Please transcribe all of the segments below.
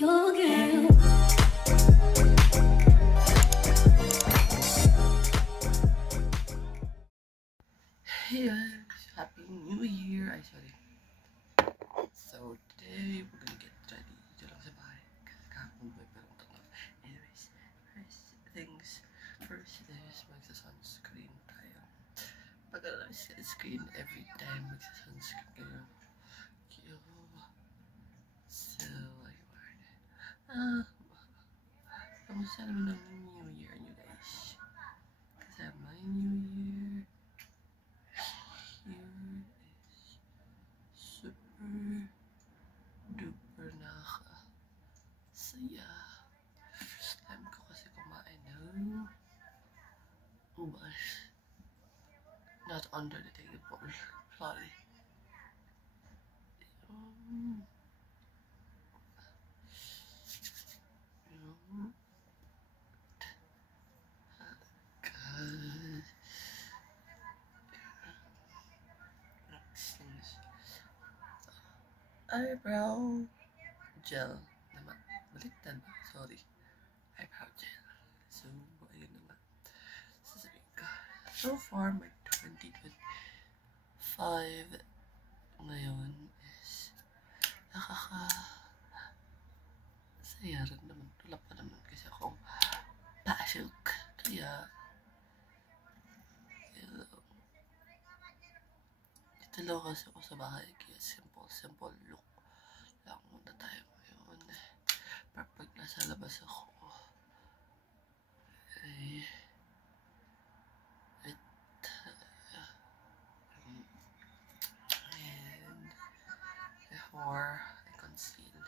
your girl. Hey guys, Happy New Year! Ay, sorry. So, today we're gonna get ready. Dito lang sa bahay. Kasi kahapon ba pero totoo. Anyways, first is magsa-sunscreen tayo. Pag sunscreen every time magsa-sunscreen kayo. Kyo. So, ayun. Kamusta naman ang New Year nyo guys? Kasi my New Year here is super duper nakakasaya. First time ko kasi kumain ng ubas. Not under the table. Sorry. Eyebrow gel naman. Baliktad. Sorry. Eyebrow gel. So, ayun naman. Sasabihin ko. So far, my 2025 ngayon is nakakasaya rin naman. Wala pa naman kasi akong pasok. Kaya, dito lang kasi ako sa bahay. Kaya simple look lang muna tayo ngayon. Pero pag nasa labas ako, ay, and before I conceal.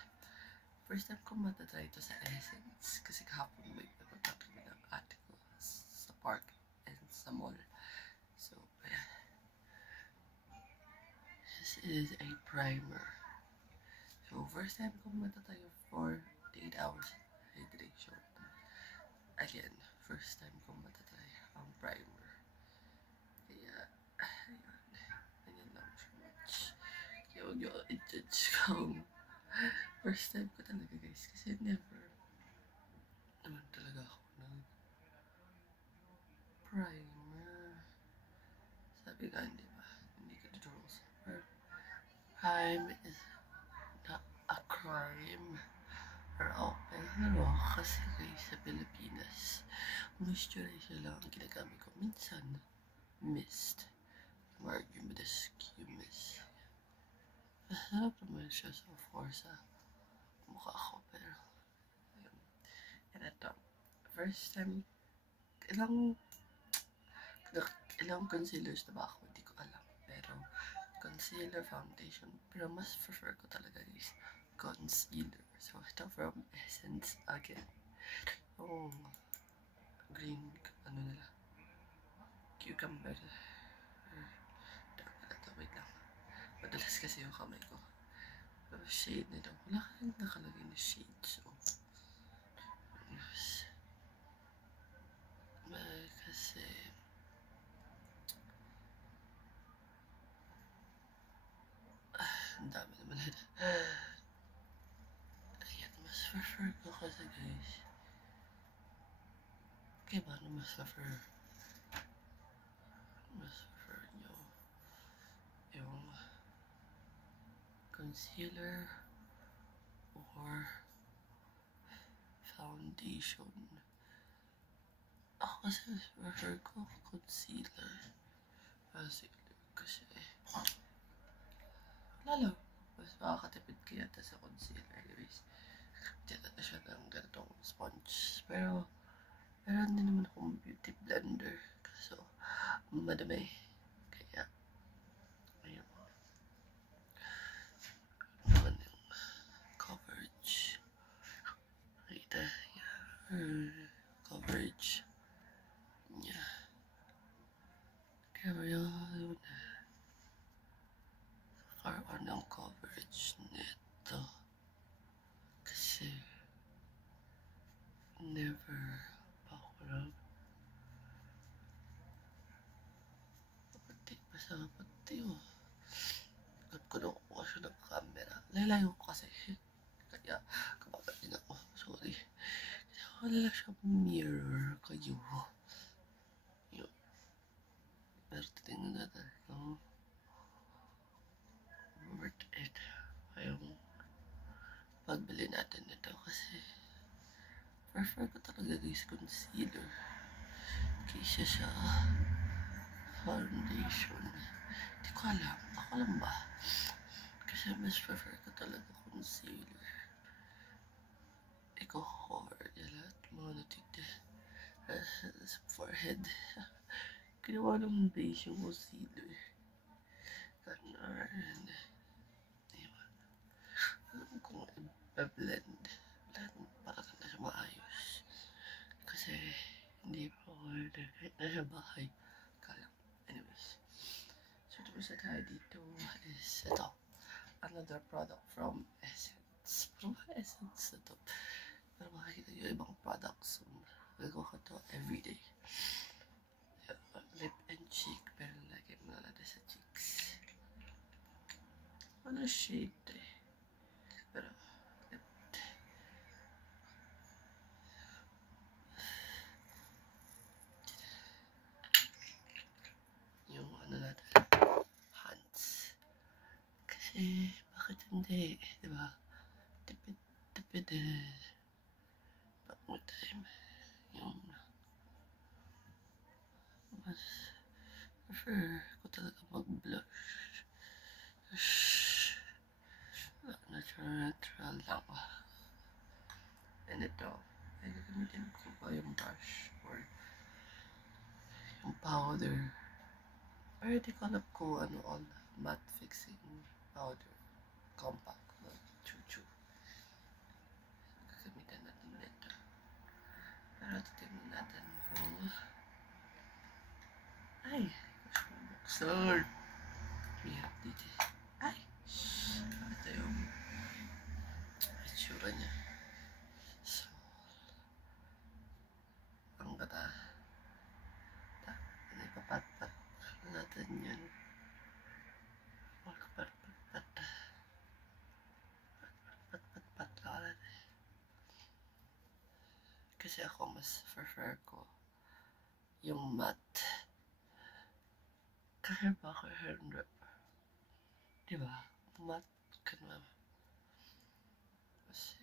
First time ko matatry ito sa Essence kasi kahapon may napunta kami ng ate ko sa park and sa mall. So, ayan. This is a primer. So, first time ko matatry for 8 hours hydration. Again, first time ko matatry ang primer. Kaya, ayun. Ganyan lang siya. Kaya huwag nyo i-judge kung first time ko talaga guys. Kasi never naman talaga ako ng primer. Sabi nga, di ba? Hindi ka dito sa crime is not a crime. Pero kasi guys sa Pilipinas, moisturizer lang ang ginagamit ko. Minsan, mist. Margue mo this Q-mist. Masarap naman siya so far sa mukha ko. Pero, ayun. And ito, first time, ilang concealers na ba ako? Hindi ko alam. Pero, concealer, foundation. Pero mas prefer ko talaga is concealer. So, ito from Essence again. Yung green, ano nila, cucumber. Wait lang. Madalas kasi yung kamay ko. Pero shade nito. Wala kang nakalagay na shade. So, yes. Kasi, ang dami naman nila. Ayan, mas prefer ko kasi guys. Kaya ba ano mas prefer nyo yung concealer or foundation? Ako kasi mas prefer ko concealer. Kasi lalo, mas makakatipid kaya sa concealer. Anyways, tiyata na siya ng ganitong sponge. Pero, meron din naman akong beauty blender. So, madami. Kaya, ayun. Naman yung coverage. Kita, yeah. Coverage. Yeah. Kaya yun. Karoon ng coverage nito. Kasi, never pa ako lang pati oh. Agad ko nakukuha siya ng camera. Lalayo ko kasi. Kaya, kapag wala siyang mirror kayo. Yun. Pero titingnan natin kung worth it yung pagbili natin nito kasi prefer ko talaga guys concealer kaysa sa foundation. Hindi ko alam. Ako lang ba? Kasi mas prefer ko talaga concealer. Ikaw hard. Lahat mga natitid sa forehead. Ginawa ng base yung concealer. Ganun. Diba? Alam kong i-blend. Lahat para na siya maayos. Kasi hindi pa ako kahit nasa bahay. Kala. Anyways. So, ito sa tayo dito is ito. Another product from Essence. From Essence ito. Pero makikita nyo ibang products. Gagawa ko ito everyday. Lip and cheek. Pero lagi mo na natin sa cheeks. Ano shade eh. Pero lip. Yung ano natin. Hands. Kasi bakit hindi? Diba? Tipid back mo time. Yung mas prefer ko talaga mag-blush. Natural lang. And ito, ay gagamitin ko ba yung brush or yung powder. Pero di ko alam kung ano on matte fixing powder. Compact. Chuchu. Gagamitin natin nito. Pero titignan natin kung ay, buksan. Hirap dito. Ay! Ito yung itsura niya. So, ang gata. Ipapat-pat natin yan. Pat-pat-pat lang natin. Kasi ako mas prefer ko yung matte. Kasi baka hindi. Diba? Matte ka naman. Kasi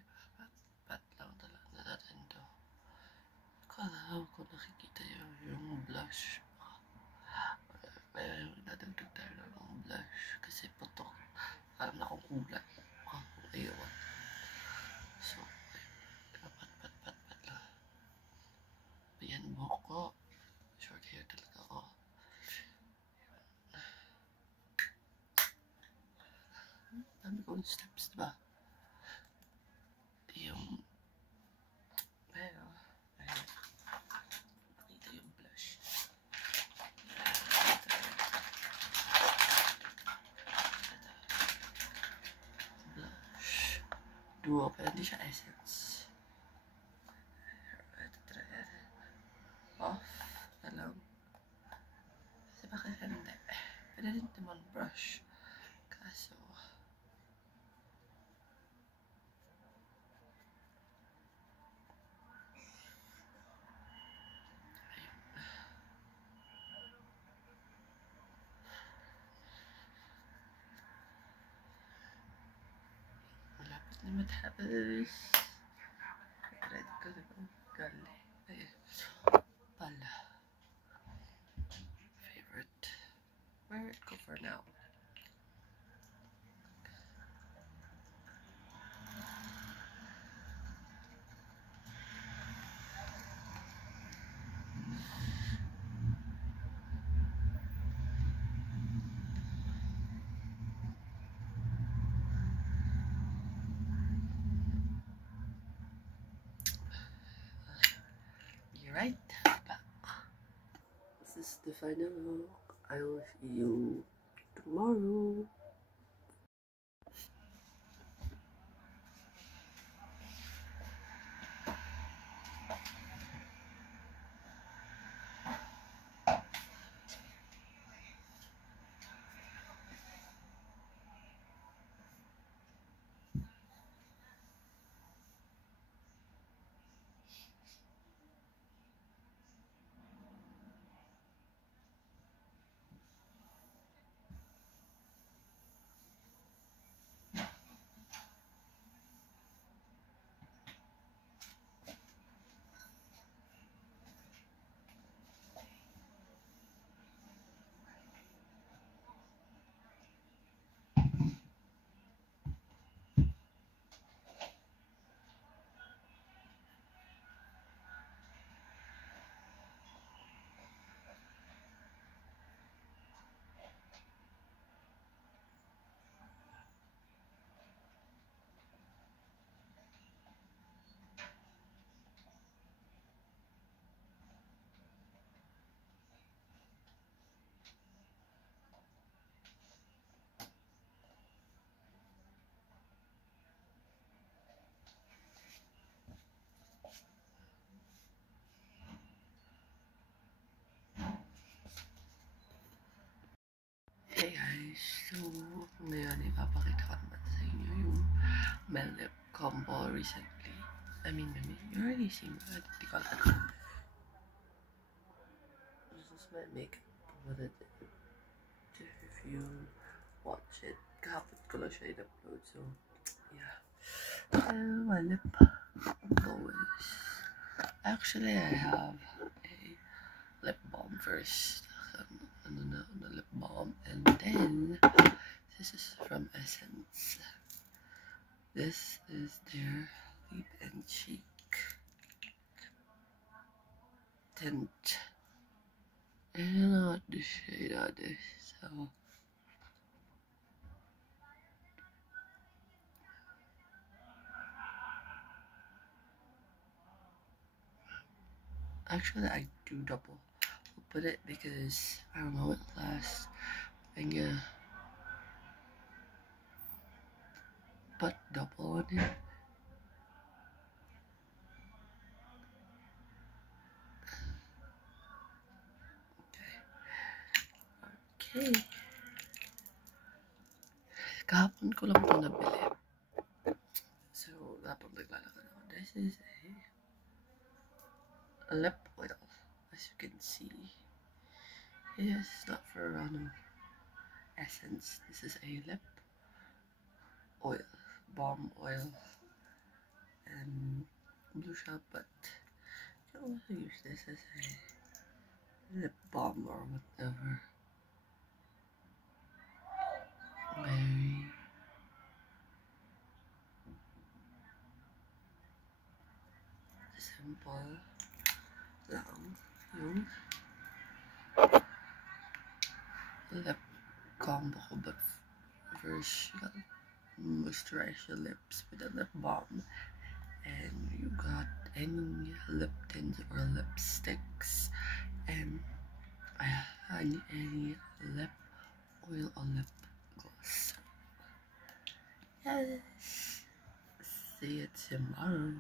pat lang talaga na natin to. Kala ko nakikita yung blush. Nadagdag tayo ng blush kasi putok. Alam na kung kulay. Kung ayaw. So, pat lang. Ayan buhok ko. Short hair talaga ako. Dami kong steps, diba? Yung pero ayun. Nakita yung blush. Blush. Duo, pero hindi siya Essence. Ito try natin. Off na lang. Kasi bakit hindi? Pwede rin naman brush. Kaso malapit na matapos. Red ko diba? Gali. Ayun. Pala. Favorite. Wear it ko for now. Right back. This is the final look. I will see you tomorrow. Hey guys, so ngayon ipapakita ko naman sa inyo yung Melip combo recently. Maybe you're already seen it, di ko alam. This is my makeup what I did. If you watch it, kahapon ko lang siya in-upload, so yeah. My lip always. Actually, I have a lip balm first. The lip balm, and then this is from Essence. This is their lip and cheek tint. I don't know what the shade of this, so actually I do double put it because I don't know it lasts. And yeah, put double on it. Okay. Kahapon ko lang ito nabili. So, habang naglalakad ako, this is a lip oil, as you can see. Yes, not for random Essence. This is a lip oil, balm oil, and blue shot, but you can also use this as a lip balm or whatever. Very simple lang yung lip combo ko, but first you gotta moisturize your lips with a lip balm, and you got any lip tints or lipsticks, and any lip oil or lip gloss. Yes, see you tomorrow.